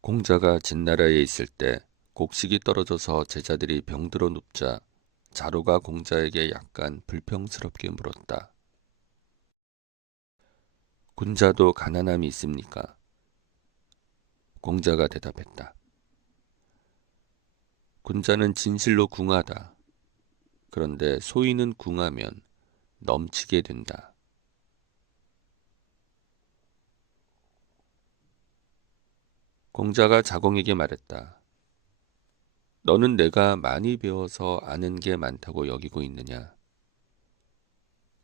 공자가 진나라에 있을 때 곡식이 떨어져서 제자들이 병들어 눕자 자루가 공자에게 약간 불평스럽게 물었다. 군자도 가난함이 있습니까? 공자가 대답했다. 군자는 진실로 궁하다. 그런데 소인은 궁하면 넘치게 된다. 공자가 자공에게 말했다. 너는 내가 많이 배워서 아는 게 많다고 여기고 있느냐?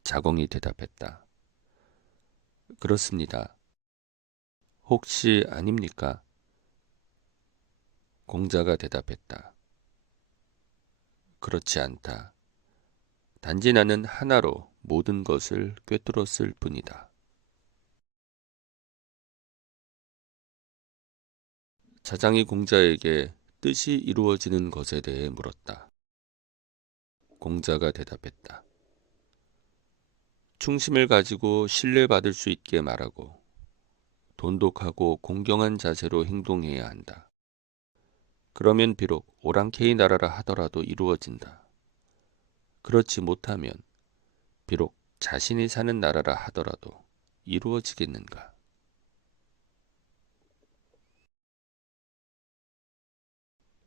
자공이 대답했다. 그렇습니다. 혹시 아닙니까? 공자가 대답했다. 그렇지 않다. 단지 나는 하나로 모든 것을 꿰뚫었을 뿐이다. 자장이 공자에게 뜻이 이루어지는 것에 대해 물었다. 공자가 대답했다. 충심을 가지고 신뢰받을 수 있게 말하고 돈독하고 공경한 자세로 행동해야 한다. 그러면 비록 오랑캐의 나라라 하더라도 이루어진다. 그렇지 못하면 비록 자신이 사는 나라라 하더라도 이루어지겠는가?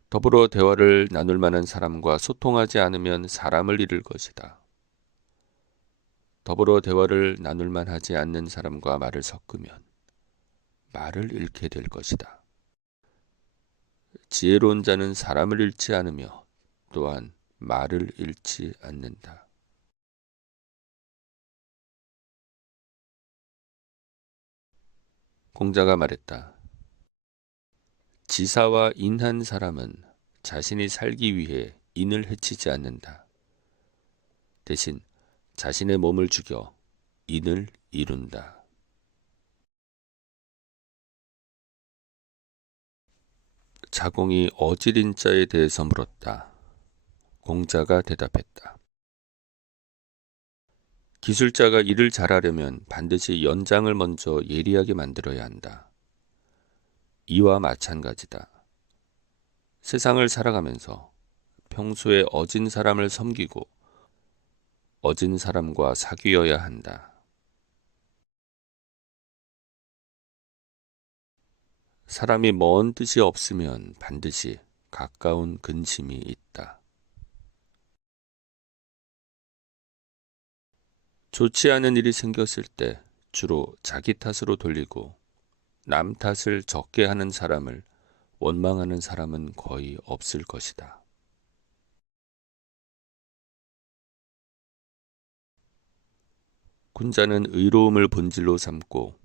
더불어 대화를 나눌 만한 사람과 소통하지 않으면 사람을 잃을 것이다. 더불어 대화를 나눌 만하지 않는 사람과 말을 섞으면 말을 잃게 될 것이다. 지혜로운 자는 사람을 잃지 않으며 또한 말을 잃지 않는다. 공자가 말했다. 지사와 인한 사람은 자신이 살기 위해 인을 해치지 않는다. 대신 자신의 몸을 죽여 인을 이룬다. 자공이 어지린자에 대해서 물었다. 공자가 대답했다. 기술자가 일을 잘하려면 반드시 연장을 먼저 예리하게 만들어야 한다. 이와 마찬가지다. 세상을 살아가면서 평소에 어진 사람을 섬기고 어진 사람과 사귀어야 한다. 사람이 먼 뜻이 없으면 반드시 가까운 근심이 있다. 좋지 않은 일이 생겼을 때 주로 자기 탓으로 돌리고 남 탓을 적게 하는 사람을 원망하는 사람은 거의 없을 것이다. 군자는 의로움을 본질로 삼고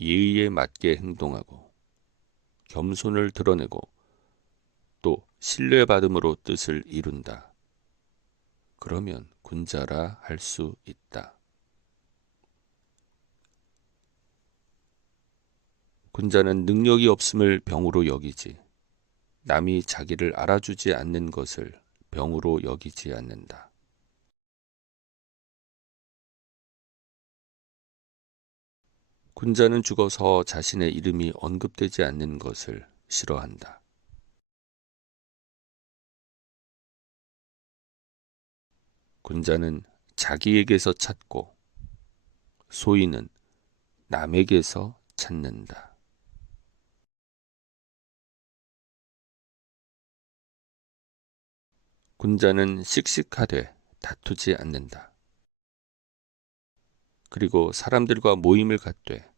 예의에 맞게 행동하고 겸손을 드러내고 또 신뢰받음으로 뜻을 이룬다. 그러면 군자라 할 수 있다. 군자는 능력이 없음을 병으로 여기지 남이 자기를 알아주지 않는 것을 병으로 여기지 않는다. 군자는 죽어서 자신의 이름이 언급되지 않는 것을 싫어한다. 군자는 자기에게서 찾고 소인은 남에게서 찾는다. 군자는 씩씩하되 다투지 않는다. 그리고 사람들과 모임을 갖되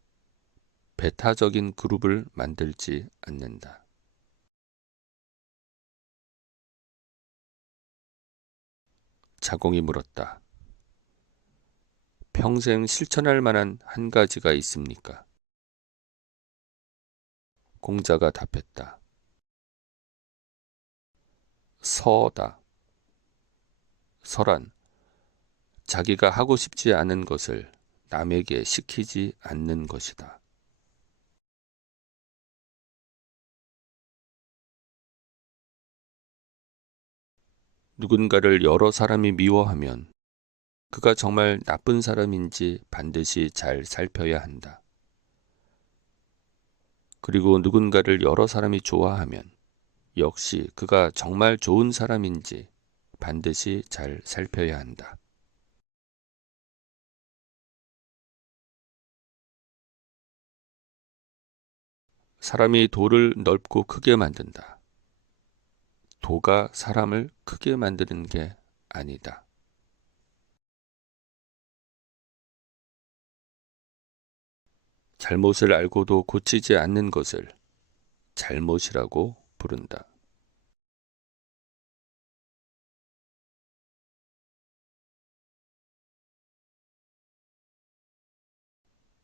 배타적인 그룹을 만들지 않는다. 자공이 물었다. 평생 실천할 만한 한 가지가 있습니까? 공자가 답했다. 서다. 서란 자기가 하고 싶지 않은 것을 남에게 시키지 않는 것이다. 누군가를 여러 사람이 미워하면 그가 정말 나쁜 사람인지 반드시 잘 살펴야 한다. 그리고 누군가를 여러 사람이 좋아하면 역시 그가 정말 좋은 사람인지 반드시 잘 살펴야 한다. 사람이 돌을 넓고 크게 만든다. 도가 사람을 크게 만드는 게 아니다. 잘못을 알고도 고치지 않는 것을 잘못이라고 부른다.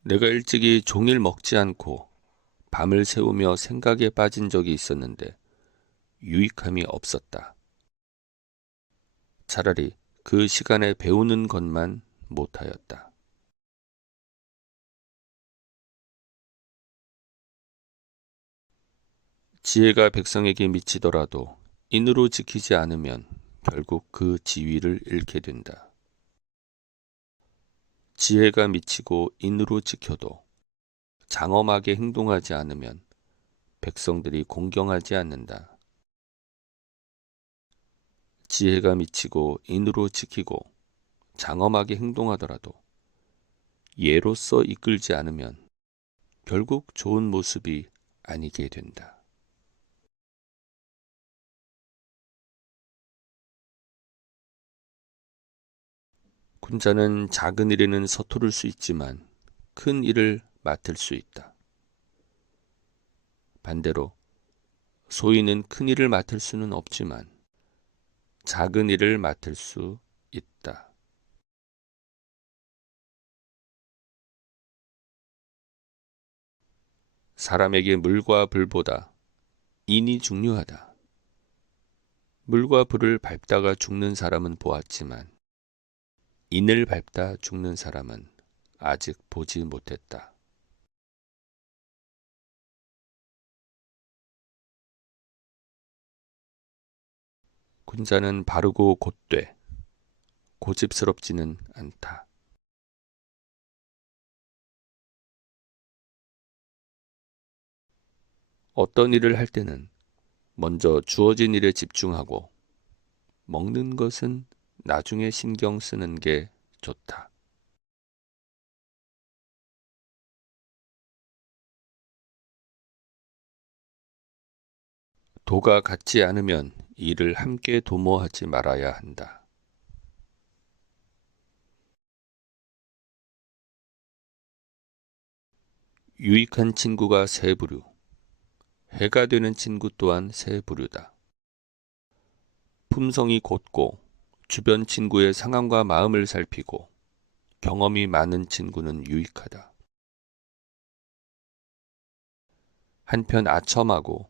내가 일찍이 종일 먹지 않고 밤을 새우며 생각에 빠진 적이 있었는데 유익함이 없었다. 차라리 그 시간에 배우는 것만 못하였다. 지혜가 백성에게 미치더라도 인으로 지키지 않으면 결국 그 지위를 잃게 된다. 지혜가 미치고 인으로 지켜도 장엄하게 행동하지 않으면 백성들이 공경하지 않는다. 지혜가 미치고 인으로 지키고 장엄하게 행동하더라도 예로서 이끌지 않으면 결국 좋은 모습이 아니게 된다. 군자는 작은 일에는 서투를 수 있지만 큰 일을 맡을 수 있다. 반대로 소인은 큰 일을 맡을 수는 없지만 작은 일을 맡을 수 있다. 사람에게 물과 불보다 인이 중요하다. 물과 불을 밟다가 죽는 사람은 보았지만 인을 밟다 죽는 사람은 아직 보지 못했다. 군자는 바르고 곧돼 고집스럽지는 않다. 어떤 일을 할 때는 먼저 주어진 일에 집중하고 먹는 것은 나중에 신경 쓰는 게 좋다. 도가 같지 않으면 일을 함께 도모하지 말아야 한다. 유익한 친구가 세 부류, 해가 되는 친구 또한 세 부류다. 품성이 곧고 주변 친구의 상황과 마음을 살피고 경험이 많은 친구는 유익하다. 한편 아첨하고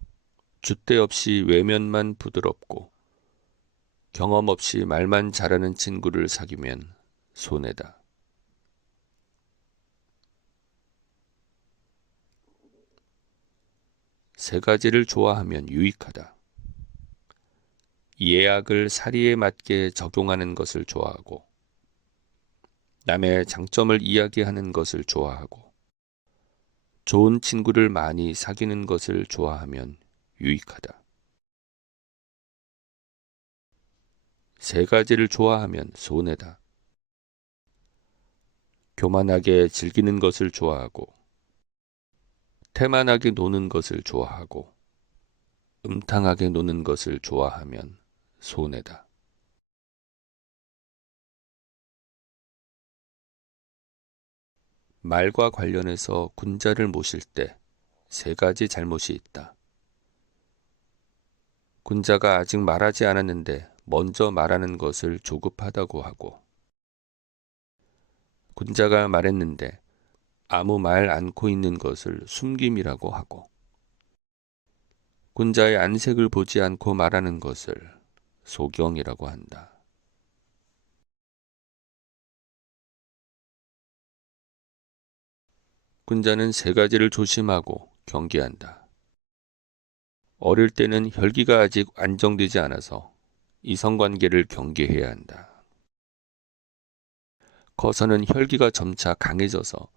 줏대 없이 외면만 부드럽고 경험 없이 말만 잘하는 친구를 사귀면 손해다. 세 가지를 좋아하면 유익하다. 예약을 사리에 맞게 적용하는 것을 좋아하고 남의 장점을 이야기하는 것을 좋아하고 좋은 친구를 많이 사귀는 것을 좋아하면 유익하다. 세 가지를 좋아하면 손해다. 교만하게 즐기는 것을 좋아하고 태만하게 노는 것을 좋아하고 음탕하게 노는 것을 좋아하면 손해다. 말과 관련해서 군자를 모실 때 세 가지 잘못이 있다. 군자가 아직 말하지 않았는데 먼저 말하는 것을 조급하다고 하고 군자가 말했는데 아무 말 않고 있는 것을 숨김이라고 하고 군자의 안색을 보지 않고 말하는 것을 소경이라고 한다. 군자는 세 가지를 조심하고 경계한다. 어릴 때는 혈기가 아직 안정되지 않아서 이성관계를 경계해야 한다. 커서는 혈기가 점차 강해져서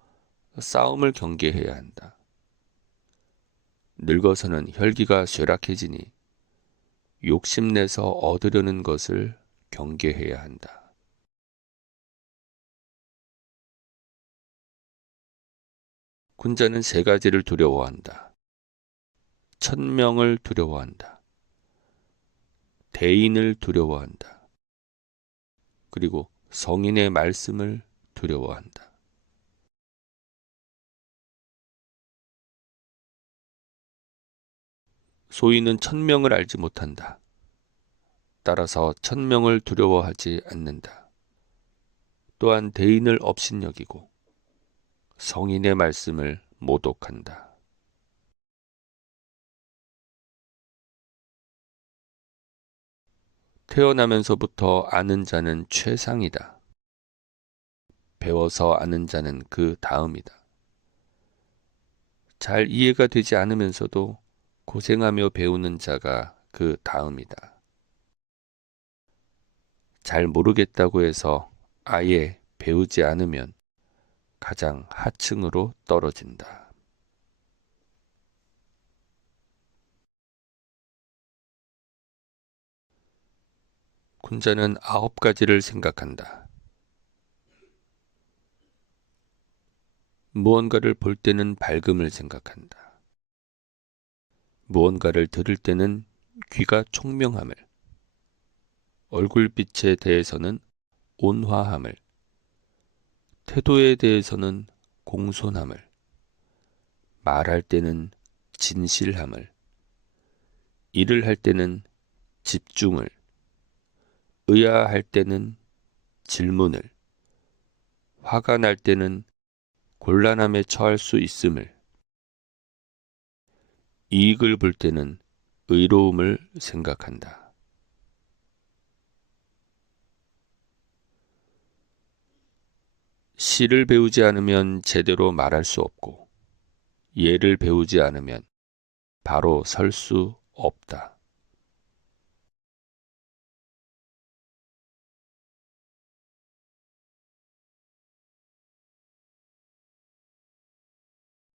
싸움을 경계해야 한다. 늙어서는 혈기가 쇠락해지니 욕심내서 얻으려는 것을 경계해야 한다. 군자는 세 가지를 두려워한다. 천명을 두려워한다. 대인을 두려워한다. 그리고 성인의 말씀을 두려워한다. 소인은 천명을 알지 못한다. 따라서 천명을 두려워하지 않는다. 또한 대인을 업신여기고 성인의 말씀을 모독한다. 태어나면서부터 아는 자는 최상이다. 배워서 아는 자는 그 다음이다. 잘 이해가 되지 않으면서도 고생하며 배우는 자가 그 다음이다. 잘 모르겠다고 해서 아예 배우지 않으면 가장 하층으로 떨어진다. 군자는 9가지를 생각한다. 무언가를 볼 때는 밝음을 생각한다. 무언가를 들을 때는 귀가 총명함을, 얼굴빛에 대해서는 온화함을, 태도에 대해서는 공손함을, 말할 때는 진실함을, 일을 할 때는 집중을, 의아할 때는 질문을, 화가 날 때는 곤란함에 처할 수 있음을, 이익을 볼 때는 의로움을 생각한다. 시를 배우지 않으면 제대로 말할 수 없고, 예를 배우지 않으면 바로 설 수 없다.